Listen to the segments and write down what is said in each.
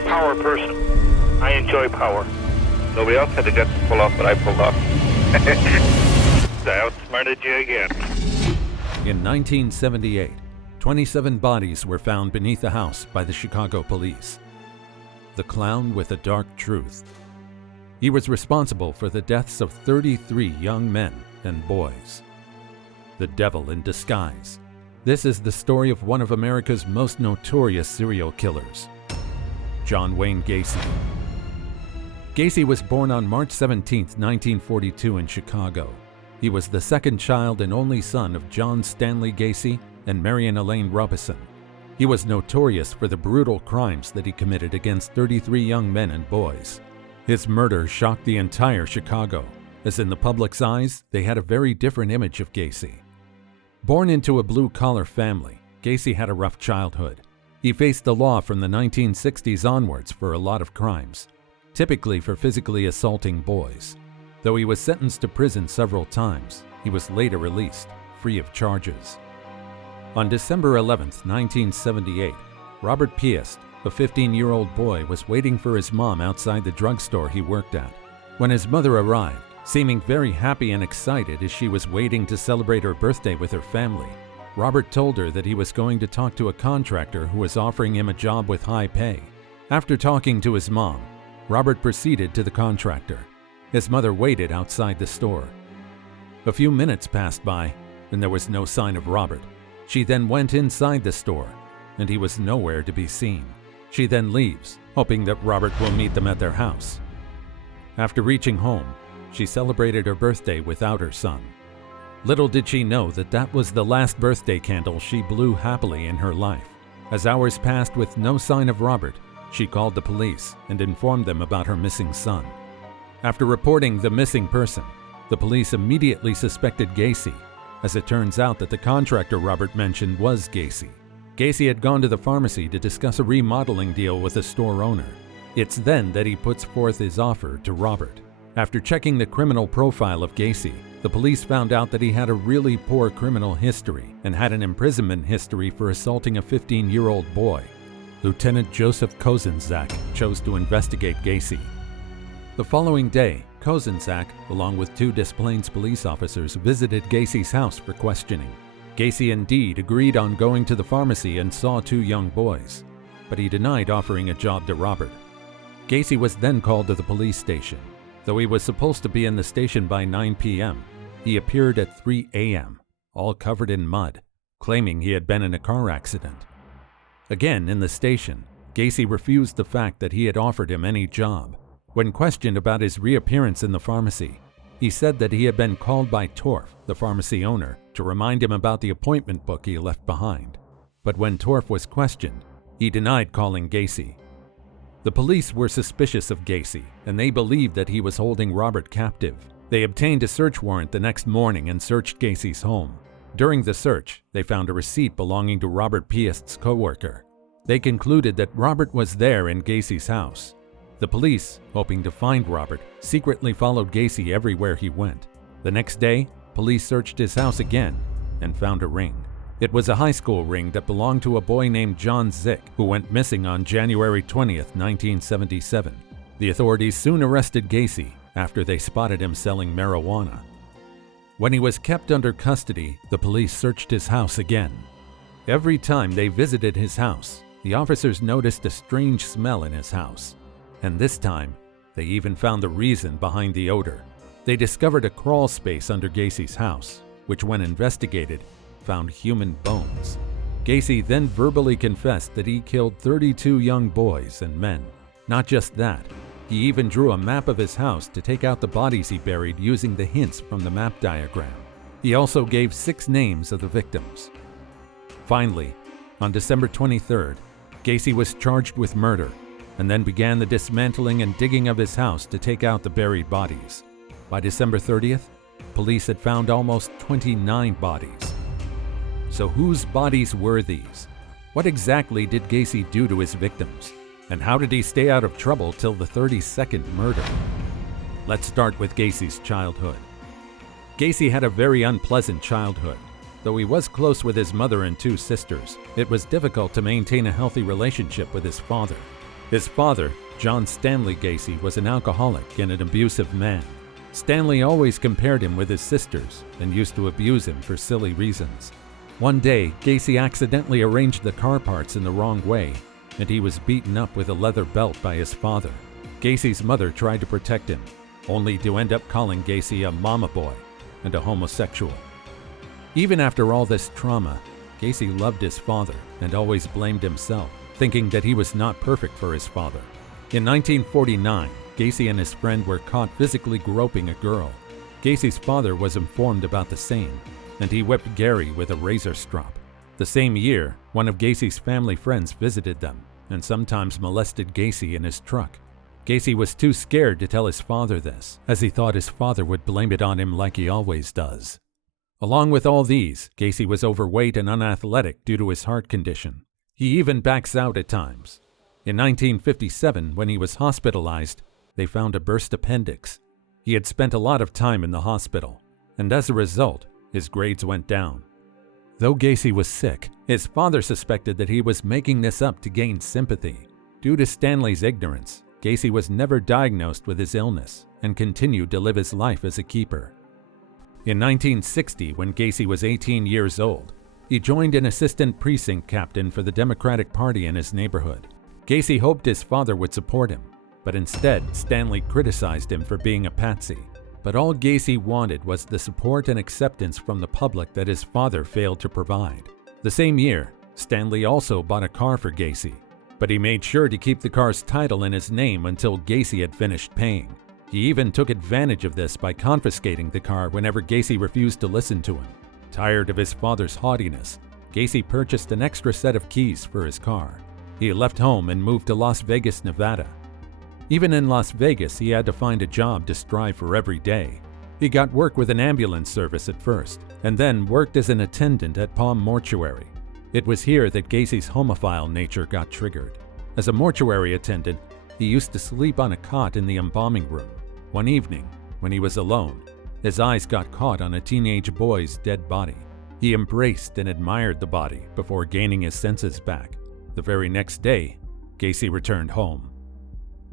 a power person. I enjoy power. Nobody else had the guts to pull off what I pulled off. I outsmarted you again. In 1978, 27 bodies were found beneath a house by the Chicago police. The clown with a dark truth. He was responsible for the deaths of 33 young men and boys. The devil in disguise. This is the story of one of America's most notorious serial killers, John Wayne Gacy. Gacy was born on March 17, 1942 in Chicago. He was the second child and only son of John Stanley Gacy and Marion Elaine Robison. He was notorious for the brutal crimes that he committed against 33 young men and boys. His murder shocked the entire Chicago, as in the public's eyes, they had a very different image of Gacy. Born into a blue-collar family, Gacy had a rough childhood. He faced the law from the 1960s onwards for a lot of crimes, typically for physically assaulting boys. Though he was sentenced to prison several times, he was later released, free of charges. On December 11, 1978, Robert Piest, a 15-year-old boy, was waiting for his mom outside the drugstore he worked at. When his mother arrived, seeming very happy and excited as she was waiting to celebrate her birthday with her family, Robert told her that he was going to talk to a contractor who was offering him a job with high pay. After talking to his mom, Robert proceeded to the contractor. His mother waited outside the store. A few minutes passed by, and there was no sign of Robert. She then went inside the store, and he was nowhere to be seen. She then leaves, hoping that Robert will meet them at their house. After reaching home, she celebrated her birthday without her son. Little did she know that that was the last birthday candle she blew happily in her life. As hours passed with no sign of Robert, she called the police and informed them about her missing son. After reporting the missing person, the police immediately suspected Gacy, as it turns out that the contractor Robert mentioned was Gacy. Gacy had gone to the pharmacy to discuss a remodeling deal with the store owner. It's then that he puts forth his offer to Robert. After checking the criminal profile of Gacy, the police found out that he had a really poor criminal history and had an imprisonment history for assaulting a 15-year-old boy. Lieutenant Joseph Kozenzak chose to investigate Gacy. The following day, Kozenzak, along with 2 Des Plaines police officers, visited Gacy's house for questioning. Gacy indeed agreed on going to the pharmacy and saw 2 young boys, but he denied offering a job to Robert. Gacy was then called to the police station. Though he was supposed to be in the station by 9 p.m., he appeared at 3 a.m., all covered in mud, claiming he had been in a car accident. Again, in the station, Gacy refused the fact that he had offered him any job. When questioned about his reappearance in the pharmacy, he said that he had been called by Torf, the pharmacy owner, to remind him about the appointment book he left behind. But when Torf was questioned, he denied calling Gacy. The police were suspicious of Gacy, and they believed that he was holding Robert captive. They obtained a search warrant the next morning and searched Gacy's home. During the search, they found a receipt belonging to Robert Piest's co-worker. They concluded that Robert was there in Gacy's house. The police, hoping to find Robert, secretly followed Gacy everywhere he went. The next day, police searched his house again and found a ring. It was a high school ring that belonged to a boy named John Zick, who went missing on January 20th, 1977. The authorities soon arrested Gacy after they spotted him selling marijuana. When he was kept under custody, the police searched his house again. Every time they visited his house, the officers noticed a strange smell in his house. And this time, they even found the reason behind the odor. They discovered a crawl space under Gacy's house, which when investigated, found human bones. Gacy then verbally confessed that he killed 32 young boys and men. Not just that, he even drew a map of his house to take out the bodies he buried using the hints from the map diagram. He also gave 6 names of the victims. Finally, on December 23rd, Gacy was charged with murder and then began the dismantling and digging of his house to take out the buried bodies. By December 30th, police had found almost 29 bodies. So whose bodies were these? What exactly did Gacy do to his victims? And how did he stay out of trouble till the 32nd murder? Let's start with Gacy's childhood. Gacy had a very unpleasant childhood. Though he was close with his mother and 2 sisters, it was difficult to maintain a healthy relationship with his father. His father, John Stanley Gacy, was an alcoholic and an abusive man. Stanley always compared him with his sisters and used to abuse him for silly reasons. One day, Gacy accidentally arranged the car parts in the wrong way, and he was beaten up with a leather belt by his father. Gacy's mother tried to protect him, only to end up calling Gacy a mama boy and a homosexual. Even after all this trauma, Gacy loved his father and always blamed himself, thinking that he was not perfect for his father. In 1949, Gacy and his friend were caught physically groping a girl. Gacy's father was informed about the same, and he whipped Gary with a razor strop. The same year, one of Gacy's family friends visited them and sometimes molested Gacy in his truck. Gacy was too scared to tell his father this, as he thought his father would blame it on him like he always does. Along with all these, Gacy was overweight and unathletic due to his heart condition. He even backs out at times. In 1957, when he was hospitalized, they found a burst appendix. He had spent a lot of time in the hospital, and as a result, his grades went down. Though Gacy was sick, his father suspected that he was making this up to gain sympathy. Due to Stanley's ignorance, Gacy was never diagnosed with his illness and continued to live his life as a keeper. In 1960, when Gacy was 18 years old, he joined an assistant precinct captain for the Democratic Party in his neighborhood. Gacy hoped his father would support him, but instead Stanley criticized him for being a patsy. But all Gacy wanted was the support and acceptance from the public that his father failed to provide. The same year, Stanley also bought a car for Gacy, but he made sure to keep the car's title in his name until Gacy had finished paying. He even took advantage of this by confiscating the car whenever Gacy refused to listen to him. Tired of his father's haughtiness, Gacy purchased an extra set of keys for his car. He left home and moved to Las Vegas, Nevada. Even in Las Vegas, he had to find a job to strive for every day. He got work with an ambulance service at first, and then worked as an attendant at Palm Mortuary. It was here that Gacy's homophile nature got triggered. As a mortuary attendant, he used to sleep on a cot in the embalming room. One evening, when he was alone, his eyes got caught on a teenage boy's dead body. He embraced and admired the body before gaining his senses back. The very next day, Gacy returned home.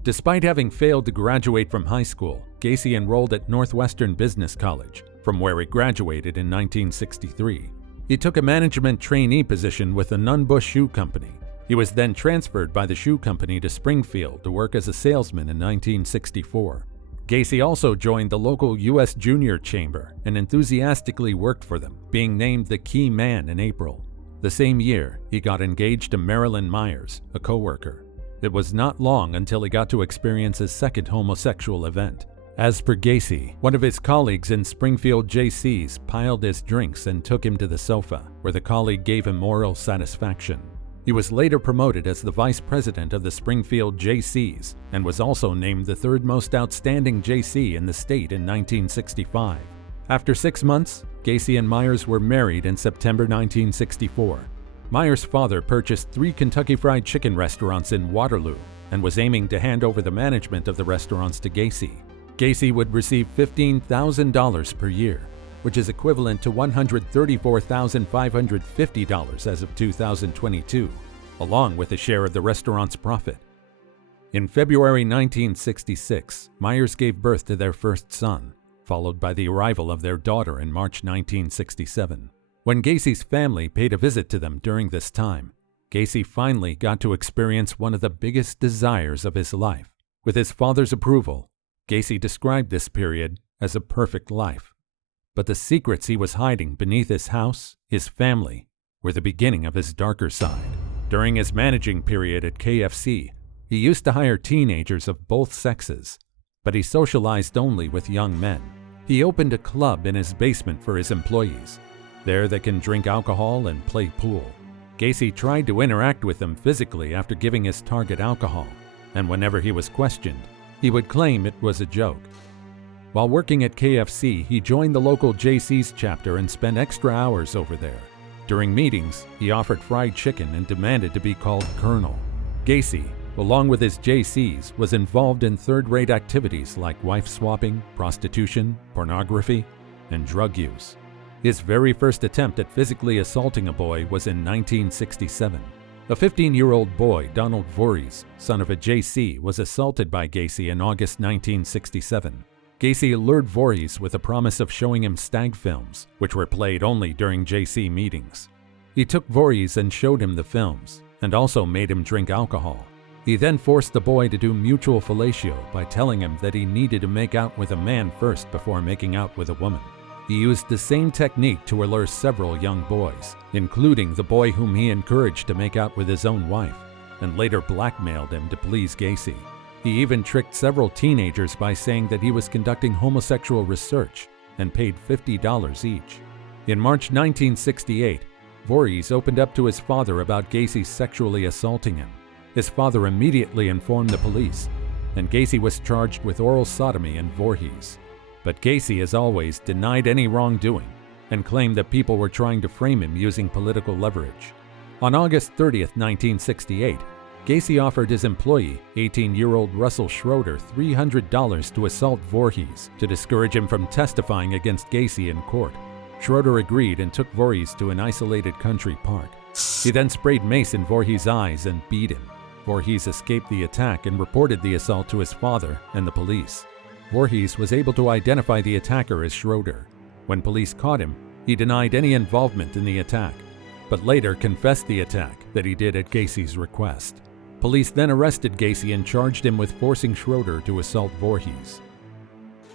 Despite having failed to graduate from high school, Gacy enrolled at Northwestern Business College, from where he graduated in 1963. He took a management trainee position with the Nunn-Bush Shoe Company. He was then transferred by the shoe company to Springfield to work as a salesman in 1964. Gacy also joined the local U.S. Junior Chamber and enthusiastically worked for them, being named the key man in April. The same year, he got engaged to Marilyn Myers, a co-worker. It was not long until he got to experience his second homosexual event. As per Gacy, one of his colleagues in Springfield JC's piled his drinks and took him to the sofa, where the colleague gave him oral satisfaction. He was later promoted as the vice president of the Springfield JCs and was also named the third most outstanding JC in the state in 1965. After 6 months, Gacy and Myers were married in September 1964. Myers' father purchased 3 Kentucky Fried Chicken restaurants in Waterloo and was aiming to hand over the management of the restaurants to Gacy. Gacy would receive $15,000 per year, which is equivalent to $134,550 as of 2022, along with a share of the restaurant's profit. In February 1966, Myers gave birth to their first son, followed by the arrival of their daughter in March 1967. When Gacy's family paid a visit to them during this time, Gacy finally got to experience one of the biggest desires of his life. With his father's approval, Gacy described this period as a perfect life. But the secrets he was hiding beneath his house, his family, were the beginning of his darker side. During his managing period at KFC, he used to hire teenagers of both sexes, but he socialized only with young men. He opened a club in his basement for his employees. There they can drink alcohol and play pool. Gacy tried to interact with them physically after giving his target alcohol, and whenever he was questioned, he would claim it was a joke. While working at KFC, he joined the local JC's chapter and spent extra hours over there. During meetings, he offered fried chicken and demanded to be called Colonel. Gacy, along with his JCs, was involved in third-rate activities like wife swapping, prostitution, pornography, and drug use. His very first attempt at physically assaulting a boy was in 1967. A 15-year-old boy, Donald Voorhees, son of a J.C., was assaulted by Gacy in August 1967. Gacy lured Voorhees with a promise of showing him stag films, which were played only during J.C. meetings. He took Voorhees and showed him the films, and also made him drink alcohol. He then forced the boy to do mutual fellatio by telling him that he needed to make out with a man first before making out with a woman. He used the same technique to allure several young boys, including the boy whom he encouraged to make out with his own wife, and later blackmailed him to please Gacy. He even tricked several teenagers by saying that he was conducting homosexual research and paid $50 each. In March 1968, Voorhees opened up to his father about Gacy sexually assaulting him. His father immediately informed the police, and Gacy was charged with oral sodomy and Voorhees. But Gacy, as always, denied any wrongdoing and claimed that people were trying to frame him using political leverage. On August 30, 1968, Gacy offered his employee, 18-year-old Russell Schroeder, $300 to assault Voorhees to discourage him from testifying against Gacy in court. Schroeder agreed and took Voorhees to an isolated country park. He then sprayed mace in Voorhees' eyes and beat him. Voorhees escaped the attack and reported the assault to his father and the police. Voorhees was able to identify the attacker as Schroeder. When police caught him, he denied any involvement in the attack, but later confessed the attack that he did at Gacy's request. Police then arrested Gacy and charged him with forcing Schroeder to assault Voorhees.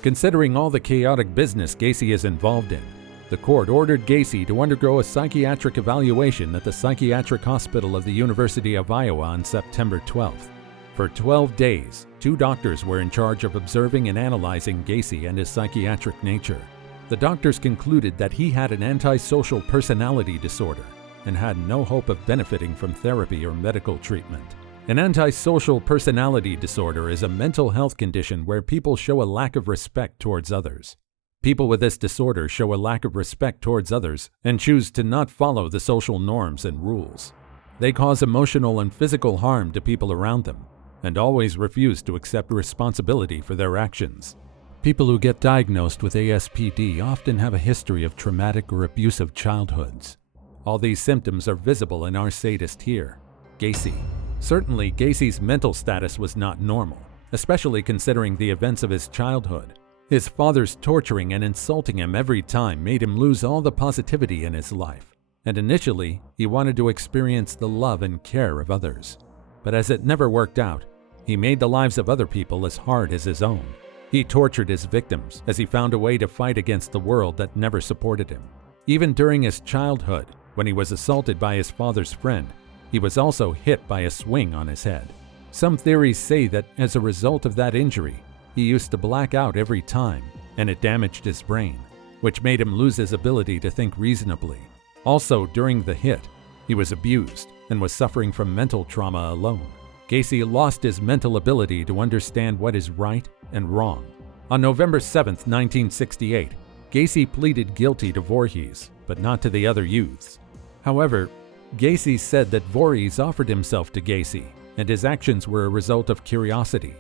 Considering all the chaotic business Gacy is involved in, the court ordered Gacy to undergo a psychiatric evaluation at the Psychiatric Hospital of the University of Iowa on September 12th. For 12 days, 2 doctors were in charge of observing and analyzing Gacy and his psychiatric nature. The doctors concluded that he had an antisocial personality disorder and had no hope of benefiting from therapy or medical treatment. An antisocial personality disorder is a mental health condition where people show a lack of respect towards others. People with this disorder show a lack of respect towards others and choose to not follow the social norms and rules. They cause emotional and physical harm to people around them and always refuse to accept responsibility for their actions. People who get diagnosed with ASPD often have a history of traumatic or abusive childhoods. All these symptoms are visible in our sadist here, Gacy. Certainly, Gacy's mental status was not normal, especially considering the events of his childhood. His father's torturing and insulting him every time made him lose all the positivity in his life, and initially, he wanted to experience the love and care of others. But as it never worked out, he made the lives of other people as hard as his own. He tortured his victims as he found a way to fight against the world that never supported him. Even during his childhood, when he was assaulted by his father's friend, he was also hit by a swing on his head. Some theories say that as a result of that injury, he used to black out every time, and it damaged his brain, which made him lose his ability to think reasonably. Also, during the hit, he was abused and was suffering from mental trauma alone. Gacy lost his mental ability to understand what is right and wrong. On November 7, 1968, Gacy pleaded guilty to Voorhees, but not to the other youths. However, Gacy said that Voorhees offered himself to Gacy, and his actions were a result of curiosity.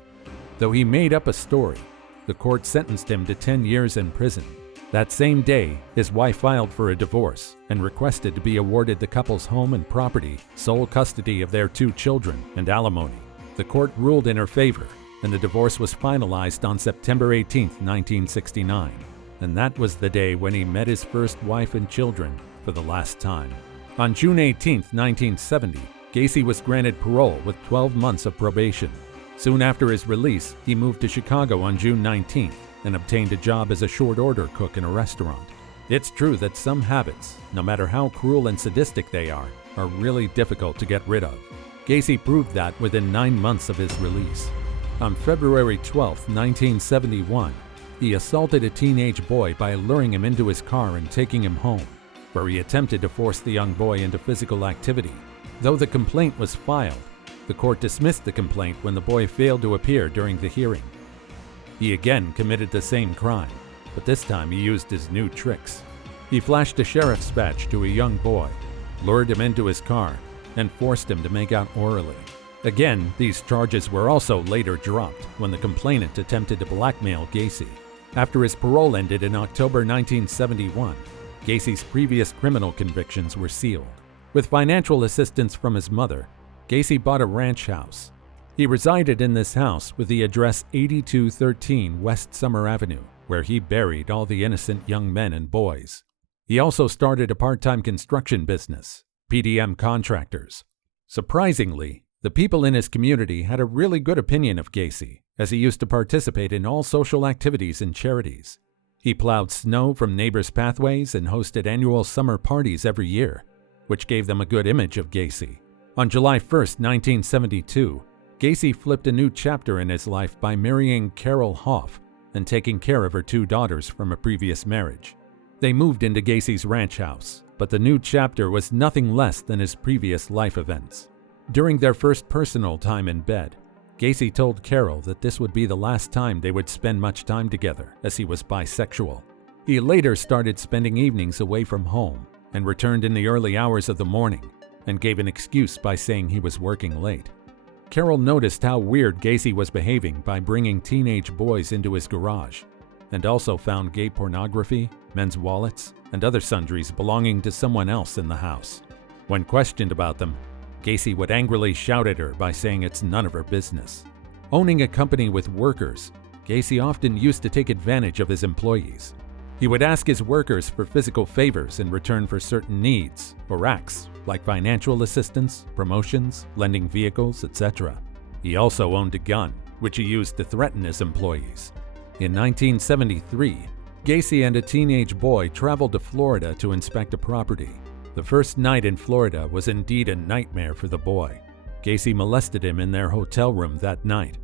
Though he made up a story, the court sentenced him to 10 years in prison. That same day, his wife filed for a divorce and requested to be awarded the couple's home and property, sole custody of their 2 children, and alimony. The court ruled in her favor, and the divorce was finalized on September 18, 1969. And that was the day when he met his first wife and children for the last time. On June 18, 1970, Gacy was granted parole with 12 months of probation. Soon after his release, he moved to Chicago on June 19th and obtained a job as a short-order cook in a restaurant. It's true that some habits, no matter how cruel and sadistic they are really difficult to get rid of. Gacy proved that within 9 months of his release. On February 12, 1971, he assaulted a teenage boy by luring him into his car and taking him home, where he attempted to force the young boy into physical activity. Though the complaint was filed, the court dismissed the complaint when the boy failed to appear during the hearing. He again committed the same crime, but this time he used his new tricks. He flashed a sheriff's badge to a young boy, lured him into his car, and forced him to make out orally. Again, these charges were also later dropped when the complainant attempted to blackmail Gacy. After his parole ended in October 1971, Gacy's previous criminal convictions were sealed. With financial assistance from his mother, Gacy bought a ranch house. He resided in this house with the address 8213 West Summer Avenue, where he buried all the innocent young men and boys. He also started a part-time construction business, PDM Contractors. Surprisingly, the people in his community had a really good opinion of Gacy, as he used to participate in all social activities and charities. He plowed snow from neighbors' pathways and hosted annual summer parties every year, which gave them a good image of Gacy. On July 1, 1972, Gacy flipped a new chapter in his life by marrying Carol Hoff and taking care of her 2 daughters from a previous marriage. They moved into Gacy's ranch house, but the new chapter was nothing less than his previous life events. During their first personal time in bed, Gacy told Carol that this would be the last time they would spend much time together, as he was bisexual. He later started spending evenings away from home and returned in the early hours of the morning and gave an excuse by saying he was working late. Carol noticed how weird Gacy was behaving by bringing teenage boys into his garage, and also found gay pornography, men's wallets, and other sundries belonging to someone else in the house. When questioned about them, Gacy would angrily shout at her by saying it's none of her business. Owning a company with workers, Gacy often used to take advantage of his employees. He would ask his workers for physical favors in return for certain needs or acts, like financial assistance, promotions, lending vehicles, etc. He also owned a gun, which he used to threaten his employees. In 1973, Gacy and a teenage boy traveled to Florida to inspect a property. The first night in Florida was indeed a nightmare for the boy. Gacy molested him in their hotel room that night.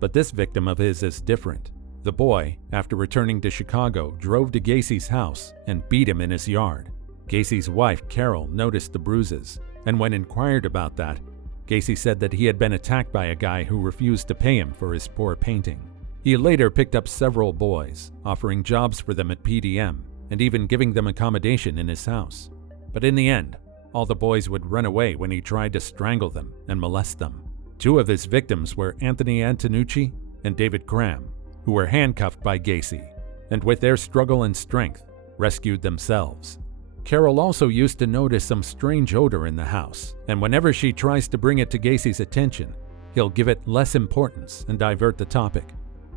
But this victim of his is different. The boy, after returning to Chicago, drove to Gacy's house and beat him in his yard. Gacy's wife, Carol, noticed the bruises, and when inquired about that, Gacy said that he had been attacked by a guy who refused to pay him for his poor painting. He later picked up several boys, offering jobs for them at PDM, and even giving them accommodation in his house. But in the end, all the boys would run away when he tried to strangle them and molest them. 2 of his victims were Anthony Antonucci and David Cram, who were handcuffed by Gacy, and with their struggle and strength, rescued themselves. Carol also used to notice some strange odor in the house, and whenever she tries to bring it to Gacy's attention, he'll give it less importance and divert the topic.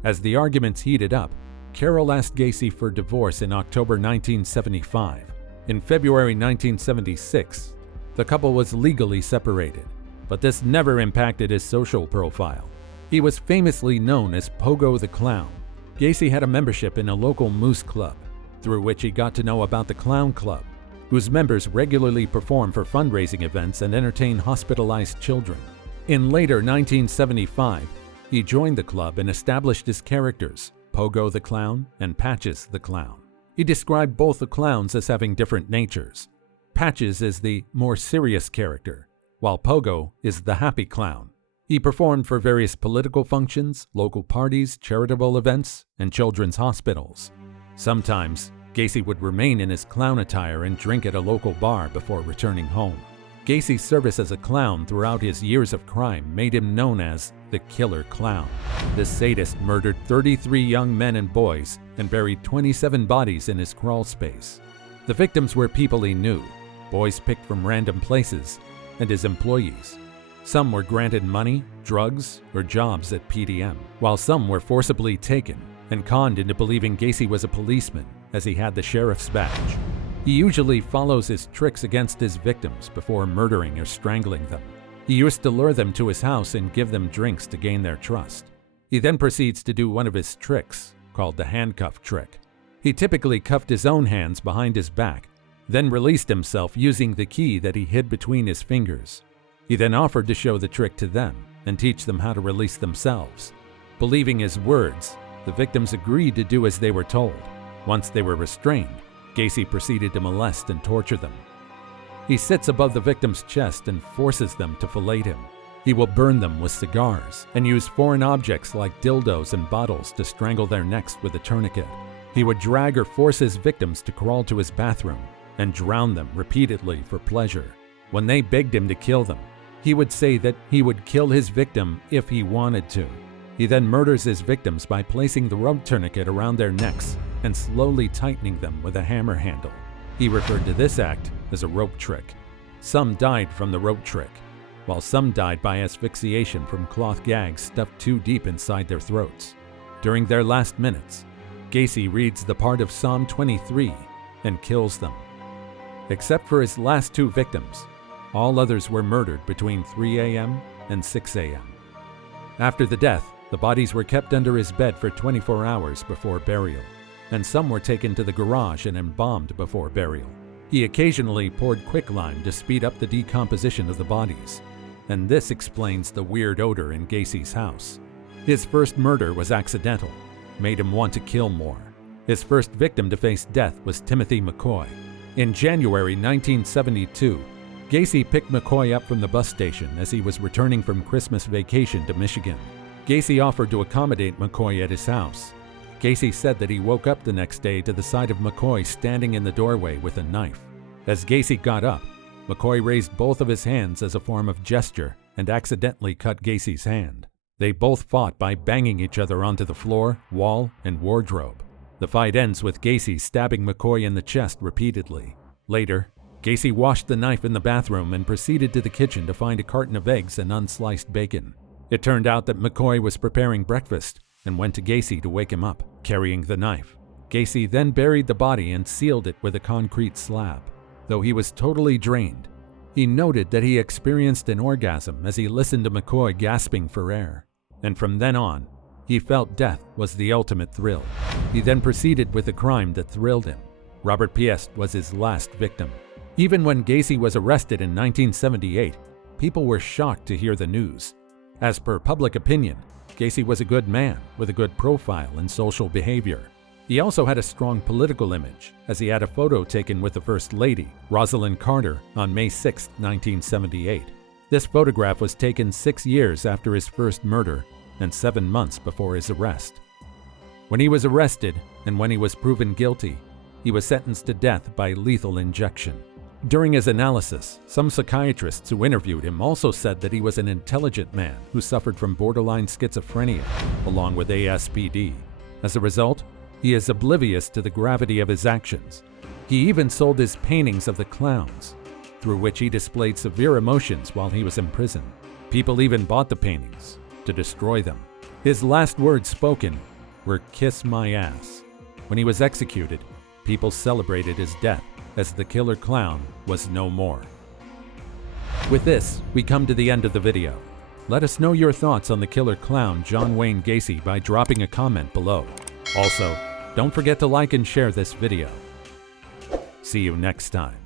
As the arguments heated up, Carol asked Gacy for divorce in October 1975. In February 1976, the couple was legally separated, but this never impacted his social profile. He was famously known as Pogo the Clown. Gacy had a membership in a local moose club, through which he got to know about the Clown Club, whose members regularly perform for fundraising events and entertain hospitalized children. In later 1975, he joined the club and established his characters, Pogo the Clown and Patches the Clown. He described both the clowns as having different natures. Patches is the more serious character, while Pogo is the happy clown. He performed for various political functions, local parties, charitable events, and children's hospitals. Sometimes, Gacy would remain in his clown attire and drink at a local bar before returning home. Gacy's service as a clown throughout his years of crime made him known as the Killer Clown. This sadist murdered 33 young men and boys and buried 27 bodies in his crawl space. The victims were people he knew, boys picked from random places, and his employees. Some were granted money, drugs, or jobs at PDM, while some were forcibly taken and conned into believing Gacy was a policeman, as he had the sheriff's badge. He usually follows his tricks against his victims before murdering or strangling them. He used to lure them to his house and give them drinks to gain their trust. He then proceeds to do one of his tricks, called the handcuff trick. He typically cuffed his own hands behind his back, then released himself using the key that he hid between his fingers. He then offered to show the trick to them and teach them how to release themselves. Believing his words, the victims agreed to do as they were told. Once they were restrained, Gacy proceeded to molest and torture them. He sits above the victim's chest and forces them to fillet him. He will burn them with cigars and use foreign objects like dildos and bottles to strangle their necks with a tourniquet. He would drag or force his victims to crawl to his bathroom and drown them repeatedly for pleasure. When they begged him to kill them, he would say that he would kill his victim if he wanted to. He then murders his victims by placing the rope tourniquet around their necks and slowly tightening them with a hammer handle. He referred to this act as a rope trick. Some died from the rope trick, while some died by asphyxiation from cloth gags stuffed too deep inside their throats. During their last minutes, Gacy reads the part of Psalm 23 and kills them. Except for his last two victims, all others were murdered between 3 a.m. and 6 a.m. After the death, the bodies were kept under his bed for 24 hours before burial, and some were taken to the garage and embalmed before burial. He occasionally poured quicklime to speed up the decomposition of the bodies, and this explains the weird odor in Gacy's house. His first murder was accidental, made him want to kill more. His first victim to face death was Timothy McCoy. In January 1972, Gacy picked McCoy up from the bus station as he was returning from Christmas vacation to Michigan. Gacy offered to accommodate McCoy at his house. Gacy said that he woke up the next day to the sight of McCoy standing in the doorway with a knife. As Gacy got up, McCoy raised both of his hands as a form of gesture and accidentally cut Gacy's hand. They both fought by banging each other onto the floor, wall, and wardrobe. The fight ends with Gacy stabbing McCoy in the chest repeatedly. Later, Gacy washed the knife in the bathroom and proceeded to the kitchen to find a carton of eggs and unsliced bacon. It turned out that McCoy was preparing breakfast and went to Gacy to wake him up, carrying the knife. Gacy then buried the body and sealed it with a concrete slab. Though he was totally drained, he noted that he experienced an orgasm as he listened to McCoy gasping for air. And from then on, he felt death was the ultimate thrill. He then proceeded with a crime that thrilled him. Robert Piest was his last victim. Even when Gacy was arrested in 1978, people were shocked to hear the news. As per public opinion, Gacy was a good man with a good profile and social behavior. He also had a strong political image, as he had a photo taken with the First Lady, Rosalind Carter, on May 6, 1978. This photograph was taken 6 years after his first murder and 7 months before his arrest. When he was arrested and when he was proven guilty, he was sentenced to death by lethal injection. During his analysis, some psychiatrists who interviewed him also said that he was an intelligent man who suffered from borderline schizophrenia, along with ASPD. As a result, he is oblivious to the gravity of his actions. He even sold his paintings of the clowns, through which he displayed severe emotions while he was in prison. People even bought the paintings to destroy them. His last words spoken were "kiss my ass." When he was executed, people celebrated his death, as the killer clown was no more. With this, we come to the end of the video. Let us know your thoughts on the killer clown John Wayne Gacy by dropping a comment below. Also, don't forget to like and share this video. See you next time.